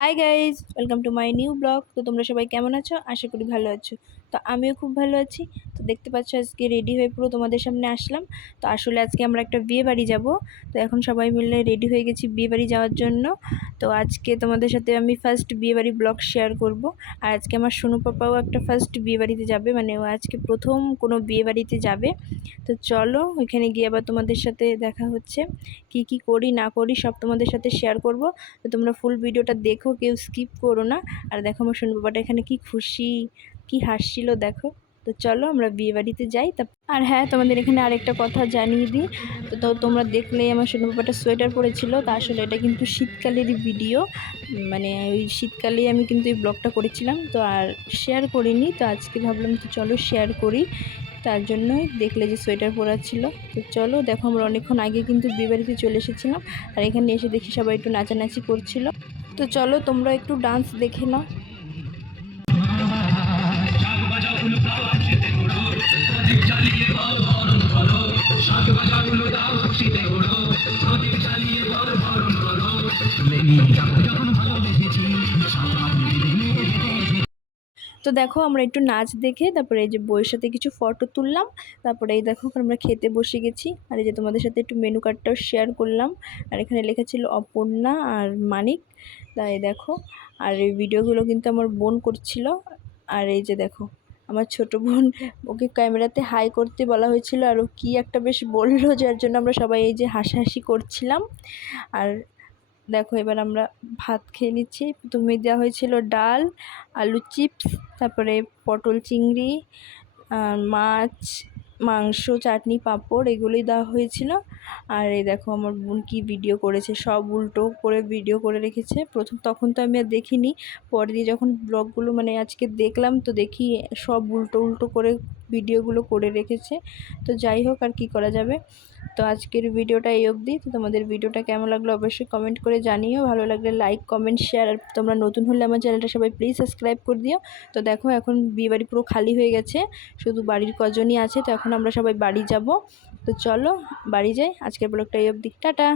Hi guys welcome to my new blog তো তোমরা সবাই কেমন আছো? আশা করি ভালো আছো। তো আমিও খুব ভালো আছি। তো দেখতে পাচ্ছ আজকে রেডি হয়ে পুরো তোমাদের সামনে আসলাম। তো আসলে আজকে আমরা একটা বিয়ে বাড়ি যাব। তো এখন সবাই মিলে রেডি হয়ে গেছি বিয়ে বাড়ি যাওয়ার জন্য। তো আজকে তোমাদের সাথে আমি ফার্স্ট বিয়ে বাড়ি ব্লগ শেয়ার করব। আর আজকে আমার সোনু পাপাও একটা ফার্স্ট বিয়ে বাড়িতে যাবে। মানে ও আজকে প্রথম কোনো বিয়ে বাড়িতে যাবে। তো চলো ওইখানে গিয়ে আবার তোমাদের সাথে দেখা হচ্ছে। কি কি করি, না করি সব তোমাদের সাথে শেয়ার করব। তো তোমরা ফুল ভিডিওটা দেখো, কেউ স্কিপ করো না। আর দেখো আমার সোনু পাপাটা এখানে কি খুশি। কি হাসছিল দেখো। তো চলো আমরা বিয়ে বাড়িতে যাই। তা আর হ্যাঁ তোমাদের এখানে আরেকটা কথা জানিয়ে দিই। তো তোমরা দেখলেই আমার সোনু বাবাটা সোয়েটার পরেছিল। তা আসলে এটা কিন্তু শীতকালেরই ভিডিও। মানে ওই শীতকালেই আমি কিন্তু এই ব্লগটা করেছিলাম। তো আর শেয়ার করিনি। তো আজকে ভাবলাম তো চলো শেয়ার করি। তার জন্যই দেখলে যে সোয়েটার পরা ছিল তো চলো দেখো, আমরা অনেকক্ষণ আগে কিন্তু বিয়েবাড়িতে চলে এসেছিলাম। আর এখানে এসে দেখি সবাই একটু নাচানাচি করছিল। তো চলো তোমরা একটু ডান্স দেখে নাও। তো দেখো, আমরা একটু নাচ দেখে, তারপরে এই যে বইয়ের সাথে কিছু ফটো তুললাম। তারপরে এই দেখো আমরা খেতে বসে গেছি। আর এই যে তোমাদের সাথে একটু মেনু কার্ডটাও শেয়ার করলাম। আর এখানে লেখা ছিল অপর্ণা আর মানিক। তাই দেখো, আর এই ভিডিওগুলো কিন্তু আমার বোন করছিল। আর এই যে দেখো আমার ছোট বোন ওকে ক্যামেরাতে হাই করতে বলা হয়েছিল আর ও কী একটা বেশ বলল, যার জন্য আমরা সবাই এই যে হাসাহাসি করছিলাম। আর দেখো, এবার আমরা ভাত খেয়ে নিচ্ছি। প্রথমে দেওয়া হয়েছিল ডাল, আলু চিপস, তারপরে পটল চিংড়ি মাছ মাংস, চাটনি, পাঁপড় এগুলোই দেওয়া হয়েছিল। আর এই দেখো আমার বোন কী ভিডিও করেছে, সব উল্টো করে ভিডিও করে রেখেছে। প্রথম তখন তো আমি আর দেখিনি, পরে দিয়ে যখন ব্লগগুলো মানে আজকে দেখলাম তো দেখি সব উল্টো উল্টো করে ভিডিওগুলো করে রেখেছে। তো যাই হোক আর কি করা যাবে। তো আজকের ভিডিওটা এই অবধি। তো তোমাদের ভিডিওটা কেমন লাগল অবশ্যই কমেন্ট করে জানিও। ভালো লাগলে লাইক কমেন্ট শেয়ার আর তোমরা নতুন হলে আমার চ্যানেলটা সবাই প্লিজ সাবস্ক্রাইব করে দিও। তো দেখো এখন বিয়েবাড়ি পুরো খালি হয়ে গেছে। শুধু বাড়ির কজনই আছে। তো এখন আমরা সবাই বাড়ি যাব। তো চলো বাড়ি যাই। আজকের ব্লগটা এই অবধি। টাটা!